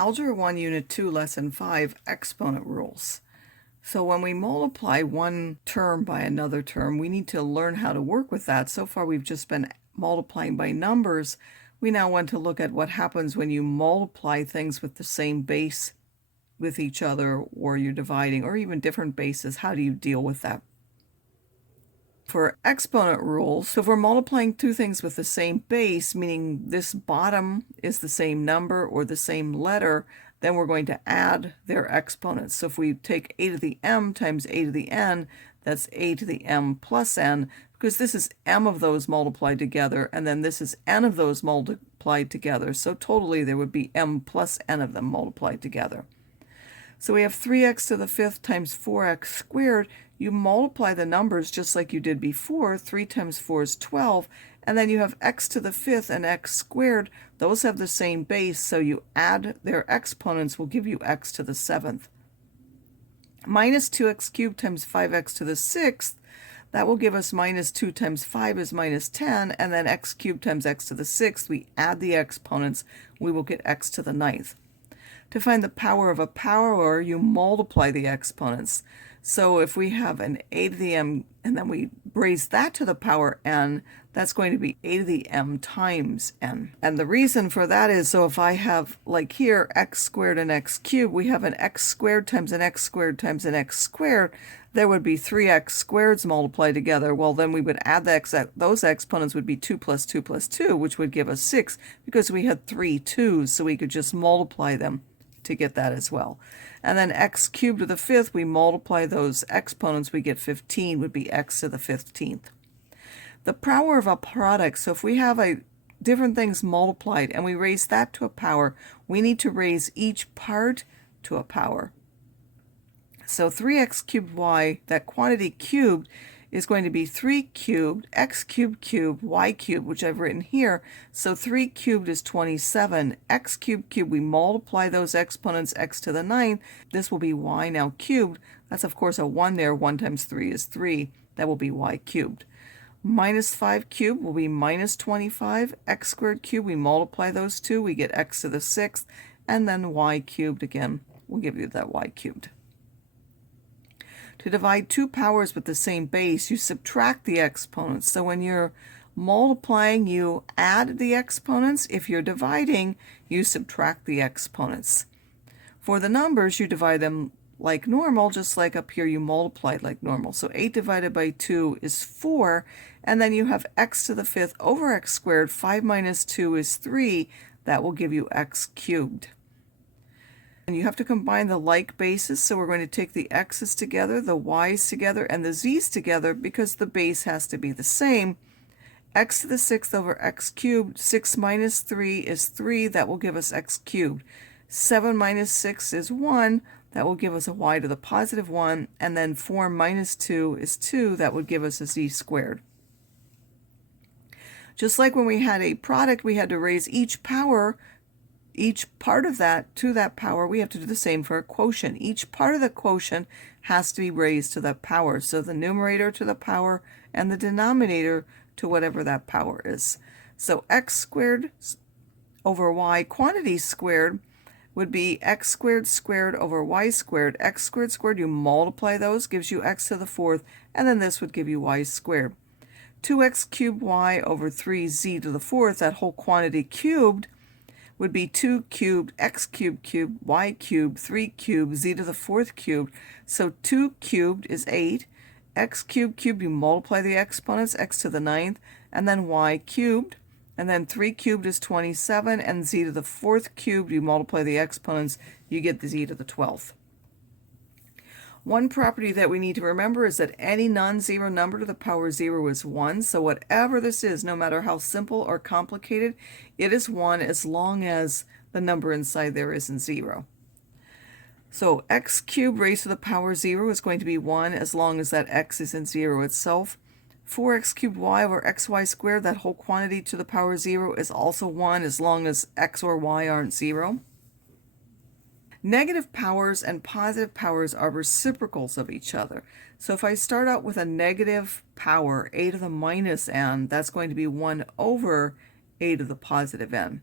Algebra 1, Unit 2, Lesson 5, Exponent Rules. So when we multiply one term by another term, we need to learn how to work with that. So far, we've just been multiplying by numbers. We now want to look at what happens when you multiply things with the same base with each other, or you're dividing, or even different bases. How do you deal with that? For exponent rules, so if we're multiplying two things with the same base, meaning this bottom is the same number or the same letter, then we're going to add their exponents. So if we take a to the m times a to the n, that's a to the m plus n, because this is m of those multiplied together, and then this is n of those multiplied together. So totally there would be m plus n of them multiplied together. So we have 3x to the 5th times 4x squared. You multiply the numbers just like you did before. 3 times 4 is 12. And then you have x to the 5th and x squared. Those have the same base, so you add their exponents will give you x to the 7th. Minus 2x cubed times 5x to the 6th. That will give us minus 2 times 5 is minus 10. And then x cubed times x to the 6th. We add the exponents. We will get x to the 9th. To find the power of a power, you multiply the exponents. So if we have an a to the m and then we raise that to the power n, that's going to be a to the m times n. And the reason for that is, so if I have, like here, x squared and x cubed, we have an x squared times an x squared times an x squared, there would be 3x squareds multiplied together. Well, then we would add those exponents would be 2 plus 2 plus 2, which would give us 6, because we had 3 2's, so we could just multiply them to get that as well. And then x cubed to the 5th, we multiply those exponents, we get 15, would be x to the 15th. The power of a product, so if we have different things multiplied and we raise that to a power, we need to raise each part to a power. So 3x cubed y, that quantity cubed, is going to be 3 cubed, x cubed cubed, y cubed, which I've written here. So 3 cubed is 27. X cubed cubed, we multiply those exponents, x to the 9th. This will be y now cubed. That's, of course, a 1 there. 1 times 3 is 3. That will be y cubed. Minus 5 cubed will be minus 25. X squared cubed, we multiply those two. We get x to the 6th. And then y cubed again will give you that y cubed. To divide two powers with the same base, you subtract the exponents. So when you're multiplying, you add the exponents. If you're dividing, you subtract the exponents. For the numbers, you divide them like normal, just like up here you multiplied like normal. So 8 divided by 2 is 4, and then you have x to the 5th over x squared. 5 minus 2 is 3. That will give you x cubed. And you have to combine the like bases, so we're going to take the x's together, the y's together, and the z's together because the base has to be the same. X to the 6th over x cubed, 6 minus 3 is 3, that will give us x cubed. 7 minus 6 is 1, that will give us a y to the positive 1, and then 4 minus 2 is 2, that would give us a z squared. Just like when we had a product, we had to raise each part of that to that power. We have to do the same for a quotient. Each part of the quotient has to be raised to that power. So the numerator to the power and the denominator to whatever that power is. So x squared over y, quantity squared, would be x squared squared over y squared. X squared squared, you multiply those, gives you x to the 4th, and then this would give you y squared. 2x cubed y over 3z to the 4th, that whole quantity cubed, would be 2 cubed, x cubed cubed, y cubed, 3 cubed, z to the 4th cubed. So 2 cubed is 8. X cubed cubed, you multiply the exponents, x to the 9th, and then y cubed. And then 3 cubed is 27, and z to the 4th cubed, you multiply the exponents, you get the z to the 12th. One property that we need to remember is that any non-zero number to the power 0 is 1. So whatever this is, no matter how simple or complicated, it is 1 as long as the number inside there isn't 0. So x cubed raised to the power 0 is going to be 1 as long as that x isn't 0 itself. 4x cubed y over xy squared, that whole quantity to the power 0 is also 1 as long as x or y aren't 0. Negative powers and positive powers are reciprocals of each other. So if I start out with a negative power, a to the minus n, that's going to be 1 over a to the positive n.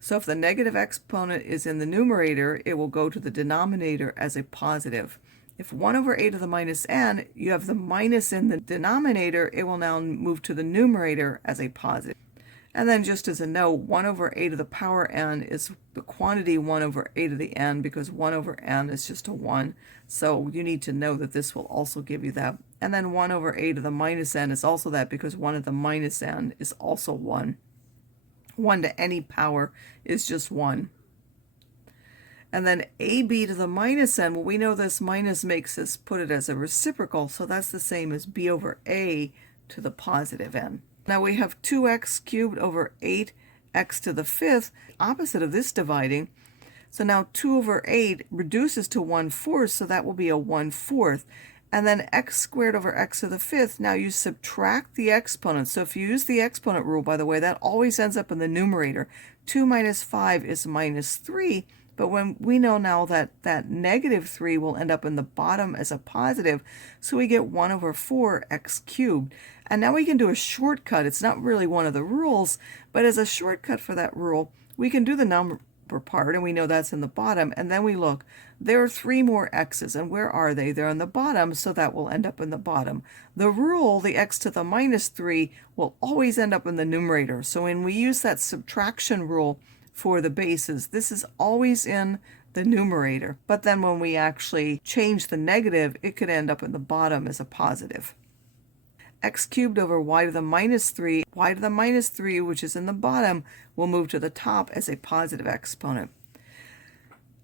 So if the negative exponent is in the numerator, it will go to the denominator as a positive. If 1 over a to the minus n, you have the minus in the denominator, it will now move to the numerator as a positive. And then just as a note, 1 over a to the power n is the quantity 1 over a to the n, because 1 over n is just a 1. So you need to know that this will also give you that. And then 1 over a to the minus n is also that, because 1 to the minus n is also 1. 1 to any power is just 1. And then ab to the minus n, well, we know this minus makes us put it as a reciprocal, so that's the same as b over a to the positive n. Now we have 2x cubed over 8x to the fifth, opposite of this dividing. So now 2 over 8 reduces to 1/4, so that will be a 1/4. And then x squared over x to the fifth, now you subtract the exponent. So if you use the exponent rule, by the way, that always ends up in the numerator. 2 minus 5 is minus 3. But when we know now that that negative 3 will end up in the bottom as a positive, so we get 1 over 4 x cubed. And now we can do a shortcut. It's not really one of the rules, but as a shortcut for that rule, we can do the number part, and we know that's in the bottom, and then we look. There are 3 more x's, and where are they? They're in the bottom, so that will end up in the bottom. The rule, the x to the minus 3, will always end up in the numerator. So when we use that subtraction rule for the bases, this is always in the numerator. But then when we actually change the negative, it could end up in the bottom as a positive. X cubed over y to the minus 3, y to the minus 3, which is in the bottom, will move to the top as a positive exponent.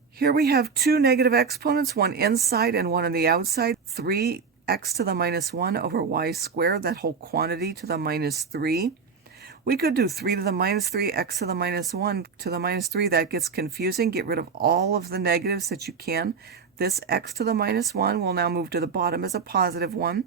Here we have 2 negative exponents, one inside and one on the outside. 3x to the minus 1 over y squared, that whole quantity to the minus 3. We could do 3 to the minus 3, x to the minus 1 to the minus 3. That gets confusing. Get rid of all of the negatives that you can. This x to the minus 1 will now move to the bottom as a positive 1.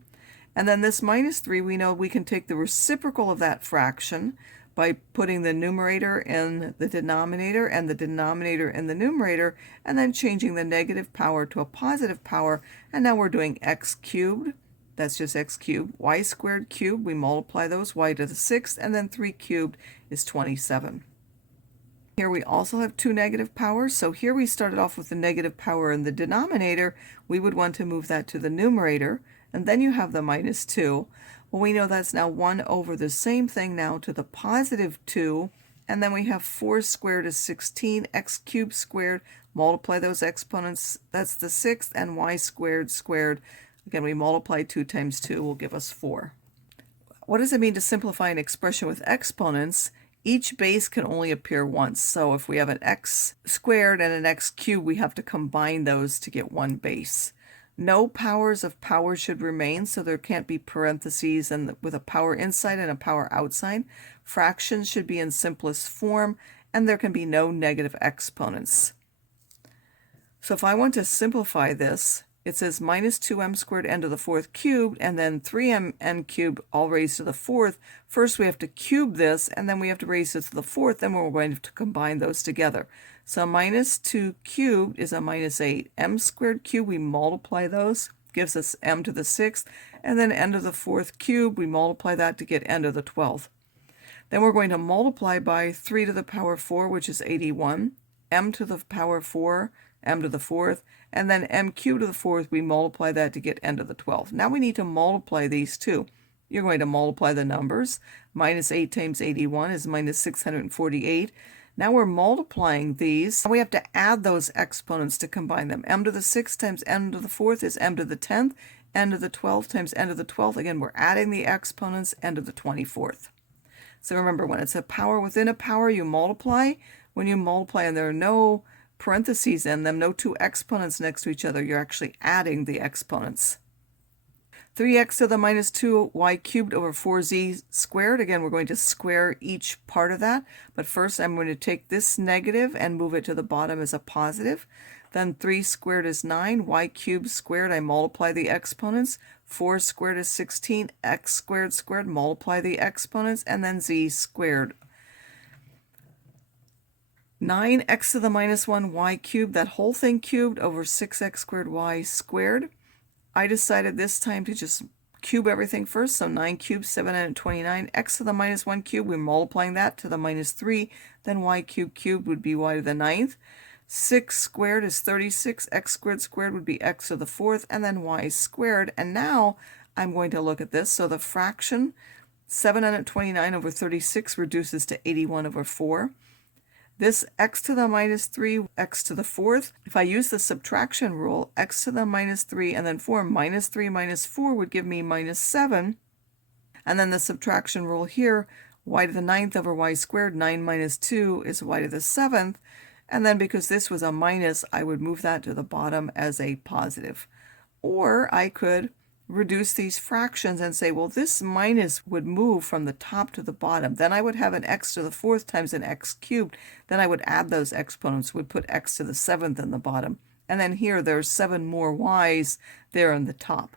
And then this minus 3, we know we can take the reciprocal of that fraction by putting the numerator in the denominator and the denominator in the numerator, and then changing the negative power to a positive power. And now we're doing x cubed. That's just x cubed. Y squared cubed, we multiply those, y to the sixth, and then 3 cubed is 27. Here we also have 2 negative powers. So here we started off with the negative power in the denominator. We would want to move that to the numerator. And then you have the minus 2. Well, we know that's now 1 over the same thing now to the positive 2. And then we have 4 squared is 16, x cubed squared. Multiply those exponents. That's the sixth, and y squared squared. Again, we multiply 2 times 2 will give us 4. What does it mean to simplify an expression with exponents? Each base can only appear once. So if we have an x squared and an x cubed, we have to combine those to get one base. No powers of powers should remain, so there can't be parentheses and with a power inside and a power outside. Fractions should be in simplest form, and there can be no negative exponents. So if I want to simplify this, it says minus 2m squared n to the fourth cubed, and then 3mn cubed all raised to the fourth. First we have to cube this, and then we have to raise it to the fourth, then we're going to combine those together. So minus 2 cubed is a minus 8. M squared cubed, we multiply those, gives us m to the sixth, and then n to the fourth cubed, we multiply that to get n to the 12th. Then we're going to multiply by 3 to the power 4, which is 81, m to the power 4, m to the fourth, and then m cubed to the fourth, we multiply that to get n to the 12th. Now we need to multiply these two. You're going to multiply the numbers. Minus 8 times 81 is minus 648. Now we're multiplying these. We have to add those exponents to combine them. M to the 6th times n to the 4th is m to the 10th. N to the 12th times n to the 12th. Again, we're adding the exponents, n to the 24th. So remember, when it's a power within a power, you multiply. When you multiply and there are no parentheses in them, no two exponents next to each other, you're actually adding the exponents. 3x to the minus 2y cubed over 4z squared. Again, we're going to square each part of that. But first, I'm going to take this negative and move it to the bottom as a positive. Then 3 squared is 9. Y cubed squared, I multiply the exponents. 4 squared is 16. X squared squared, multiply the exponents. And then z squared. 9x to the minus 1 y cubed, that whole thing cubed, over 6x squared y squared. I decided this time to just cube everything first, so 9 cubed, 729. X to the minus 1 cubed, we're multiplying that to the minus 3. then y cubed cubed would be y to the ninth. 6 squared is 36, x squared squared would be x to the fourth, and then y squared. And now I'm going to look at this. So the fraction 729 over 36 reduces to 81 over 4. This x to the minus 3, x to the fourth, if I use the subtraction rule, x to the minus 3 and then 4 minus 3 minus 4 would give me minus 7. And then the subtraction rule here, y to the ninth over y squared, 9 minus 2 is y to the seventh. And then because this was a minus, I would move that to the bottom as a positive. Or I could reduce these fractions and say, well, this minus would move from the top to the bottom. Then I would have an x to the fourth times an x cubed. Then I would add those exponents, would put x to the seventh in the bottom. And then here there's 7 more y's there in the top.